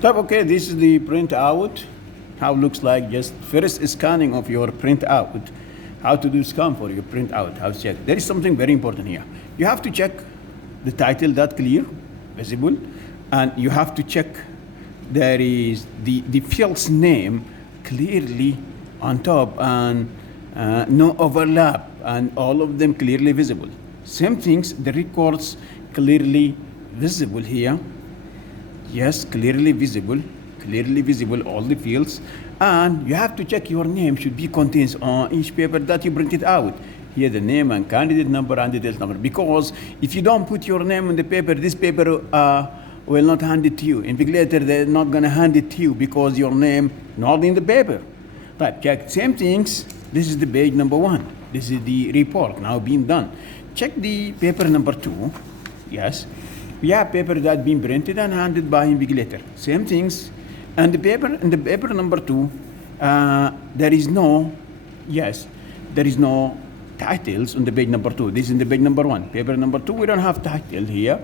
So, okay, this is the printout. How it looks like, just first scanning of your printout. How to do scan for your printout, how to check. There is something very important here. You have to check the title that clear, visible, and you have to check there is the field's name clearly on top and no overlap and all of them clearly visible. Same things, the records clearly visible here. Yes, clearly visible, all the fields. And you have to check your name should be contains on each paper that you printed out. Here the name and candidate number and details number. Because if you don't put your name on the paper, this paper will not hand it to you. Invigilator, they're not gonna hand it to you because your name not in the paper. But check, same things. This is the page number 1. This is the report now being done. Check the paper number 2. Yes. We have paper that been printed and handed by invigilator. Same things. And the paper in the paper number 2, there is no titles on the page number 2. This is in the page number 1. Paper number 2, we don't have title here,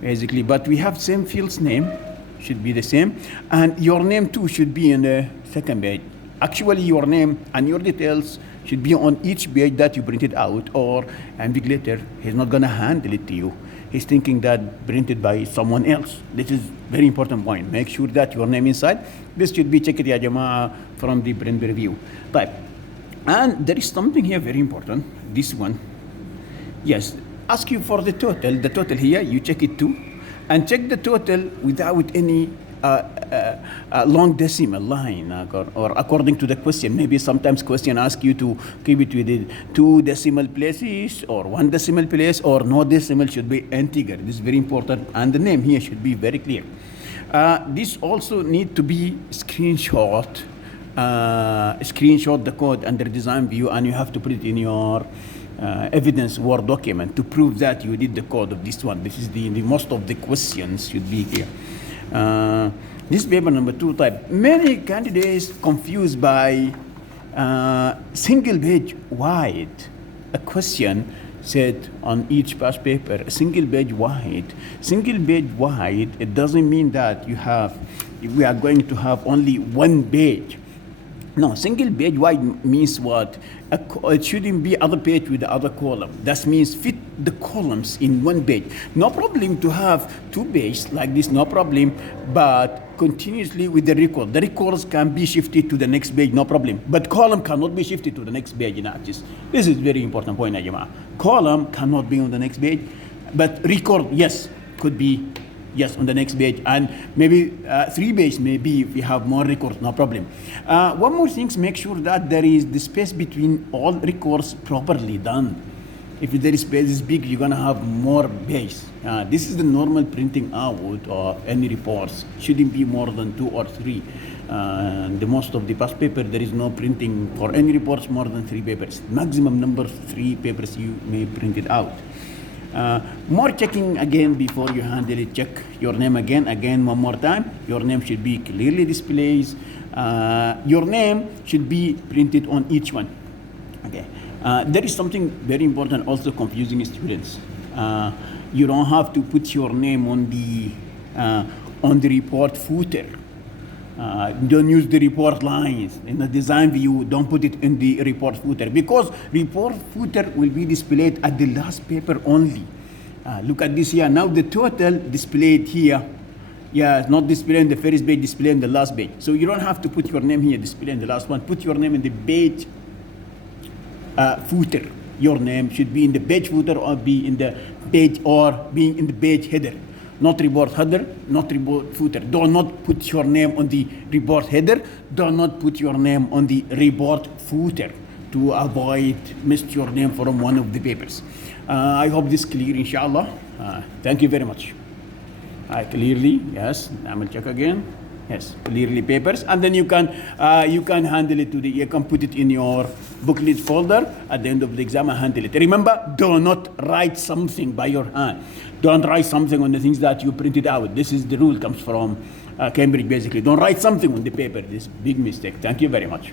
basically, but we have same field's name, should be the same, and your name too should be in the second page. Actually, your name and your details should be on each page that you printed out, or invigilator is not gonna handle it to you. He's thinking that printed by someone else. This is very important point. Make sure that your name inside. This should be checked ya jama'a from the print review. But, and there is something here very important. This one, yes, ask you for the total. The total here, you check it too, and check the total without any long decimal line or according to the question. Maybe sometimes question ask you to keep it with 2 decimal places or 1 decimal place, or no decimal, should be integer. This is very important, and the name here should be very clear. This also need to be screenshot the code under design view, and you have to put it in your evidence Word document to prove that you did the code of this one. This is the most of the questions should be here. This paper number 2 type. Many candidates confused by single page wide. A question said on each past paper, single page wide. Single page wide, it doesn't mean that we are going to have only 1 page. No, single page wide means what? It shouldn't be other page with the other column. That means fit the columns in 1 page. No problem to have 2 pages like this, no problem, but continuously with the record. The records can be shifted to the next page, no problem. But column cannot be shifted to the next page in ArcGIS. This is very important point, Ajama. Column cannot be on the next page, but record, yes, could be. Yes, on the next page, and maybe 3 pages, maybe if you have more records, no problem. One more thing, make sure that there is the space between all records properly done. If there is space is big, you're gonna have more pages. This is the normal printing out or any reports. Shouldn't be more than 2 or 3. The most of the past paper, there is no printing for any reports more than 3 papers. Maximum number 3 papers you may print it out. More checking again before you handle it. Check your name again one more time. Your name should be clearly displayed. Your name should be printed on each one. Okay. There is something very important also confusing students. You don't have to put your name on the report footer. Don't use the report lines. In the design view, don't put it in the report footer, because report footer will be displayed at the last paper only. Look at this here. Now the total displayed here. Yeah, not displayed in the first page, displayed in the last page. So you don't have to put your name here, display in the last one. Put your name in the page footer. Your name should be in the page footer or be in the page or being in the page header. Not report header, not report footer. Do not put your name on the report header. Do not put your name on the report footer to avoid miss your name from one of the papers. I hope this is clear, inshallah. Thank you very much. Clearly, yes. I will check again. Yes, clearly papers, and then you can handle it you can put it in your booklet folder at the end of the exam and handle it. Remember, do not write something by your hand. Don't write something on the things that you printed out. This is the rule, comes from Cambridge basically. Don't write something on the paper. This is big mistake. Thank you very much.